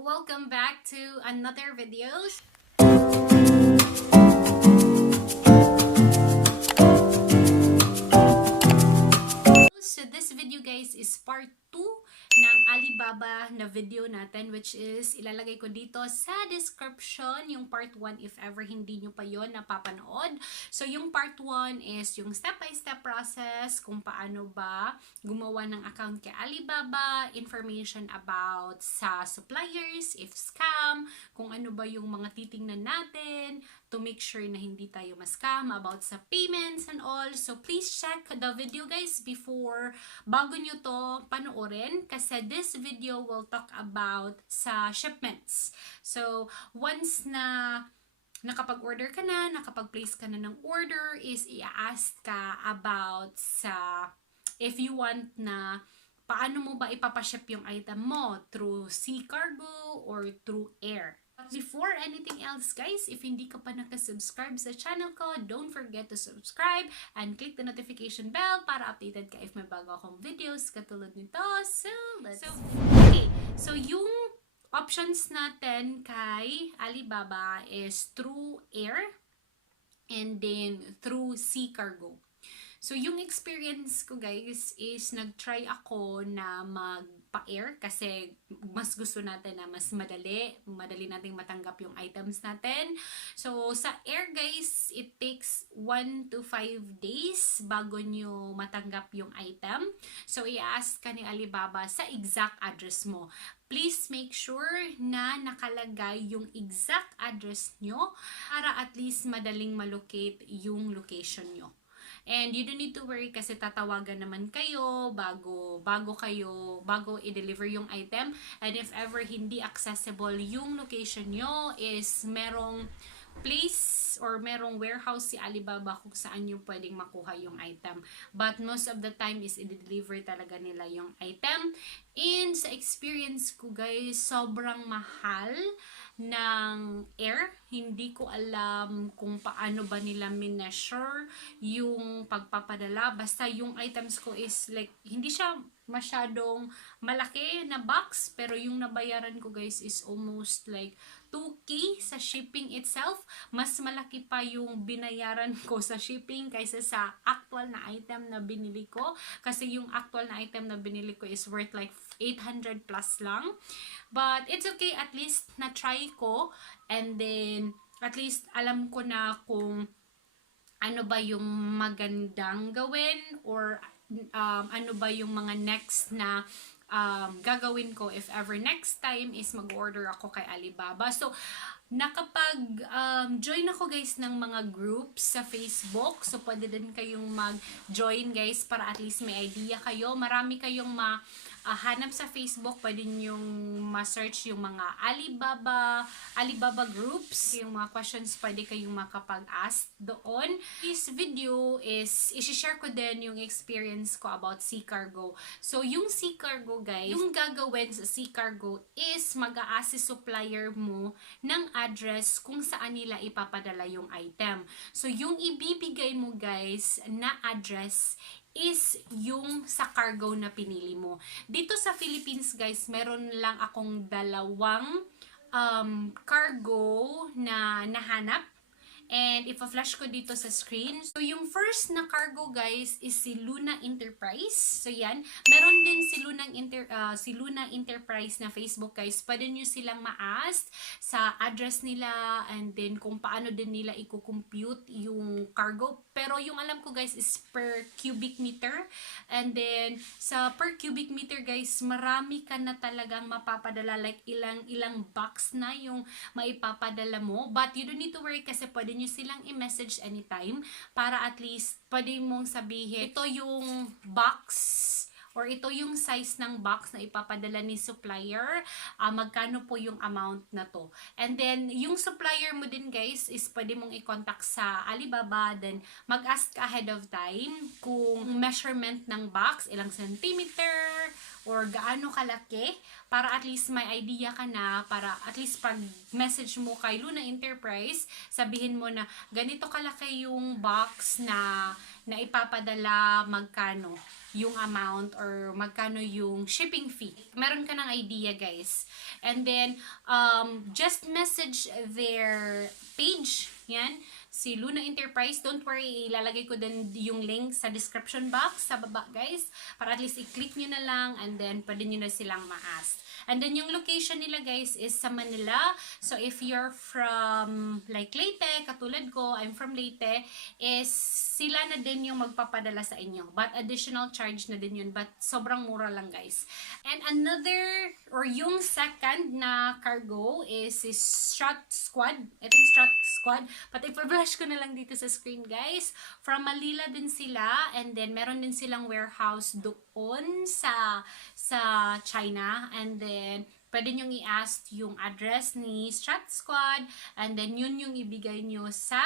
welcome back to another videos. So this video guys is part 2 ng Alibaba na video natin, which is ilalagay ko dito sa description yung part 1 if ever hindi nyo pa yon napapanood. So yung part 1 is yung step-by-step process kung paano ba gumawa ng account kay Alibaba, information about sa suppliers, if scam, kung ano ba yung mga titingnan natin to make sure na hindi tayo ma-scam, about sa payments and all. So please check the video guys before bago nyo to panoorin, kasi this video will talk about sa shipments. So once na nakapag-order ka na, nakapag-place ka na ng order, is i-ask ka about sa if you want na paano mo ba ipapaship yung item mo, through sea cargo or through air. Before anything else guys, if hindi ka pa nakasubscribe sa channel ko, don't forget to subscribe and click the notification bell para updated ka if may bago akong videos katulad nito. So yung options natin kay Alibaba is through air and then through sea cargo. So yung experience ko guys is nag-try ako na magpa-air kasi mas gusto natin na mas madali nating matanggap yung items natin. So sa air guys, it takes 1 to 5 days bago nyo matanggap yung item. So i-ask ka ni Alibaba sa exact address mo. Please make sure na nakalagay yung exact address nyo para at least madaling malocate yung location nyo. And you don't need to worry kasi tatawagan naman kayo bago i-deliver yung item. And if ever hindi accessible yung location nyo, is merong place or merong warehouse si Alibaba kung saan nyo pwedeng makuha yung item. But most of the time is i-deliver talaga nila yung item. And sa experience ko guys, sobrang mahal ng air. Hindi ko alam kung paano ba nila mineasure yung pagpapadala. Basta yung items ko is like, hindi siya masyadong malaki na box, pero yung nabayaran ko guys is almost like 2K sa shipping itself. Mas malaki pa yung binayaran ko sa shipping kaysa sa actual na item na binili ko. Kasi yung actual na item na binili ko is worth like 800 plus lang. But it's okay, at least na-try ko. And then, at least alam ko na kung ano ba yung magandang gawin or ano ba yung mga next na gagawin ko if ever next time is mag-order ako kay Alibaba. So, nakapag-join ako guys ng mga groups sa Facebook. So, pwede din kayong mag-join guys para at least may idea kayo. Marami kayong hanap sa Facebook, pwede nyong ma-search yung mga Alibaba groups. Yung mga questions, pwede kayong makapag-ask doon. This video is, isi-share ko din yung experience ko about sea cargo. So, yung sea cargo guys, yung gagawin sa sea cargo is mag-a-assist supplier mo ng address kung saan nila ipapadala yung item. So, yung ibibigay mo guys na address is yung sa cargo na pinili mo. Dito sa Philippines guys, meron lang akong dalawang cargo na nahanap. And ipa-flash ko dito sa screen. So, yung first na cargo guys is si Luna Enterprise. So, yan. Meron din si Luna Enterprise na Facebook guys. Pwede nyo silang ma-ask sa address nila and then kung paano din nila i-compute yung cargo. Pero yung alam ko guys is per cubic meter. And then, sa per cubic meter guys, marami ka na talagang mapapadala. Like, ilang box na yung maipapadala mo. But you don't need to worry kasi pwede nyo silang i-message anytime para at least pwede mong sabihin ito yung box or ito yung size ng box na ipapadala ni supplier, magkano po yung amount na to. And then, yung supplier mo din guys is pwede mong i-contact sa Alibaba, then mag-ask ahead of time kung measurement ng box, ilang centimeter, or gaano kalaki, para at least may idea ka na, para at least pag message mo kay Luna Enterprise, sabihin mo na ganito kalaki yung box na na ipapadala, magkano yung amount or magkano yung shipping fee. Meron ka ng idea, guys. And then, just message their page. Yan. Si Luna Enterprise. Don't worry, ilalagay ko din yung link sa description box sa baba, guys. Para at least i-click nyo na lang and then pwede nyo na silang ma-ask. And then yung location nila, guys, is sa Manila. So if you're from like Leyte, katulad ko, I'm from Leyte, is sila na din yung magpapadala sa inyo. But additional charge na din yun. But sobrang mura lang, guys. And another, or yung second na cargo is Strut Squad. I think Strut Squad. But ipa-flash ko na lang dito sa screen, guys. From Manila din sila. And then meron din silang warehouse doon sa China. And then pwede nyong i-ask yung address ni Strut Squad. And then yun yung ibigay nyo sa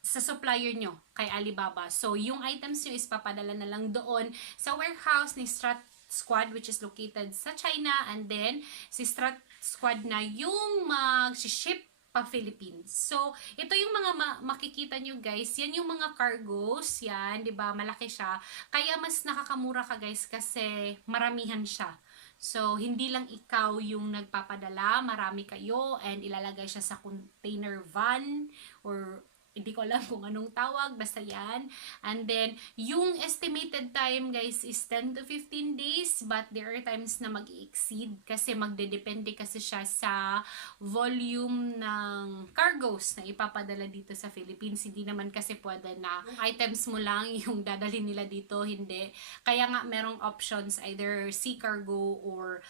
supplier nyo kay Alibaba. So, yung items nyo is papadala na lang doon sa warehouse ni Strut Squad, which is located sa China. And then, si Strut Squad na yung mag-ship pa Philippines. So, ito yung mga makikita nyo, guys. Yan yung mga cargos. Yan, di ba? Malaki siya. Kaya mas nakakamura ka, guys, kasi maramihan siya. So, hindi lang ikaw yung nagpapadala. Marami kayo and ilalagay siya sa container van or hindi ko alam kung anong tawag, basta yan. And then, yung estimated time, guys, is 10 to 15 days, but there are times na mag-exceed kasi magdedepende kasi siya sa volume ng cargos na ipapadala dito sa Philippines. Hindi naman kasi pwede na yung items mo lang yung dadalhin nila dito, hindi. Kaya nga, merong options, either sea cargo or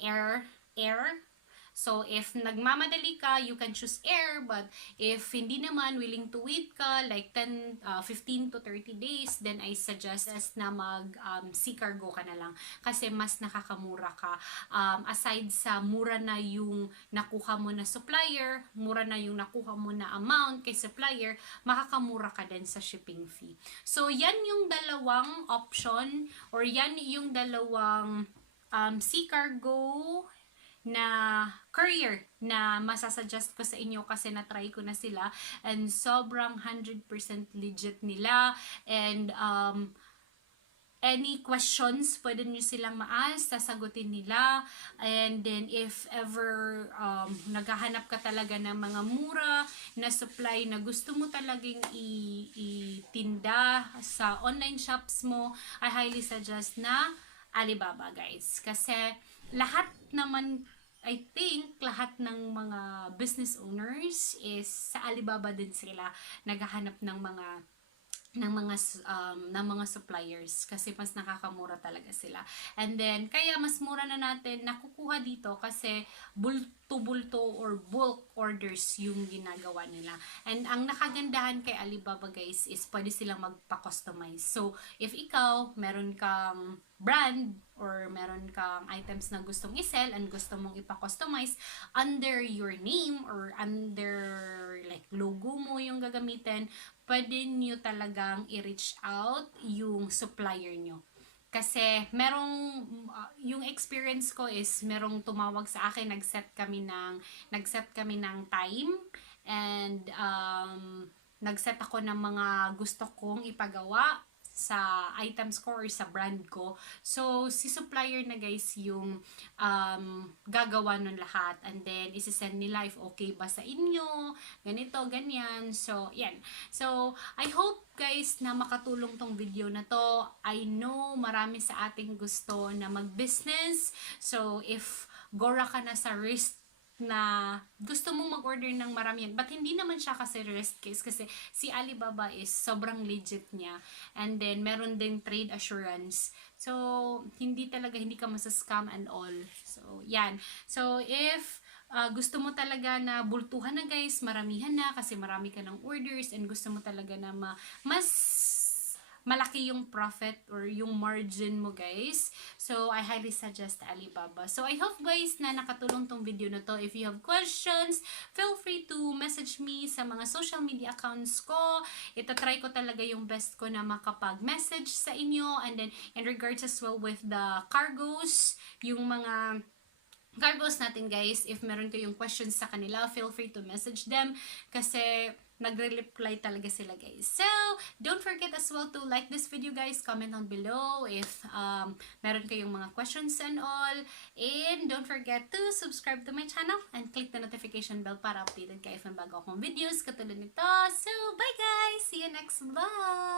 air. So, if nagmamadali ka, you can choose air. But if hindi naman, willing to wait ka, like 15 to 30 days, then I suggest na sea cargo ka na lang. Kasi mas nakakamura ka. Aside sa mura na yung nakuha mo na supplier, mura na yung nakuha mo na amount kay supplier, makakamura ka din sa shipping fee. So, yan yung dalawang option or yan yung dalawang sea cargo na courier na masasuggest ko sa inyo kasi na-try ko na sila and sobrang 100% legit nila and any questions pwede nyo silang ma-ask, sasagutin nila and then if ever naghahanap ka talaga ng mga mura na supply na gusto mo talagang itinda sa online shops mo, I highly suggest na Alibaba, guys, kasi lahat naman, I think, lahat ng mga business owners is sa Alibaba din sila naghahanap ng mga suppliers kasi mas nakakamura talaga sila. And then, kaya mas mura na natin nakukuha dito kasi bulto-bulto or bulk orders yung ginagawa nila. And ang nakagandahan kay Alibaba, guys, is pwede silang magpa-customize. So, if ikaw, meron kang brand or meron kang items na gustong i-sell and gusto mong ipa-customize under your name or under like logo mo yung gagamitin, pwede nyo talagang i-reach out yung supplier nyo. Kasi merong, yung experience ko is merong tumawag sa akin, nag-set kami ng time and nag-set ako ng mga gusto kong ipagawa sa items ko or sa brand ko. So, si supplier na, guys, yung gagawa nun lahat. And then, isi-send nila if okay ba sa inyo, ganito, ganyan. So, yan. So, I hope, guys, na makatulong tong video na to. I know marami sa ating gusto na mag-business. So, if gora ka na sa risk na gusto mong mag-order ng maramihan. But hindi naman siya kasi risk case kasi si Alibaba is sobrang legit niya. And then, meron din trade assurance. So, hindi ka masascam and all. So, yan. So, if gusto mo talaga na bultuhan na, guys, maramihan na kasi marami ka ng orders and gusto mo talaga na mas malaki yung profit or yung margin mo, guys. So, I highly suggest Alibaba. So, I hope, guys, na nakatulong tong video na to. If you have questions, feel free to message me sa mga social media accounts ko. Try ko talaga yung best ko na makapag-message sa inyo. And then, in regards as well with the cargos, yung mga cargos natin guys. If meron kayong questions sa kanila, feel free to message them kasi nagre-reply talaga sila guys. So, don't forget as well to like this video guys, comment down below if meron kayong mga questions and all. And don't forget to subscribe to my channel and click the notification bell para updated kayo ng bago akong videos katulad nito. So, bye guys! See you next vlog!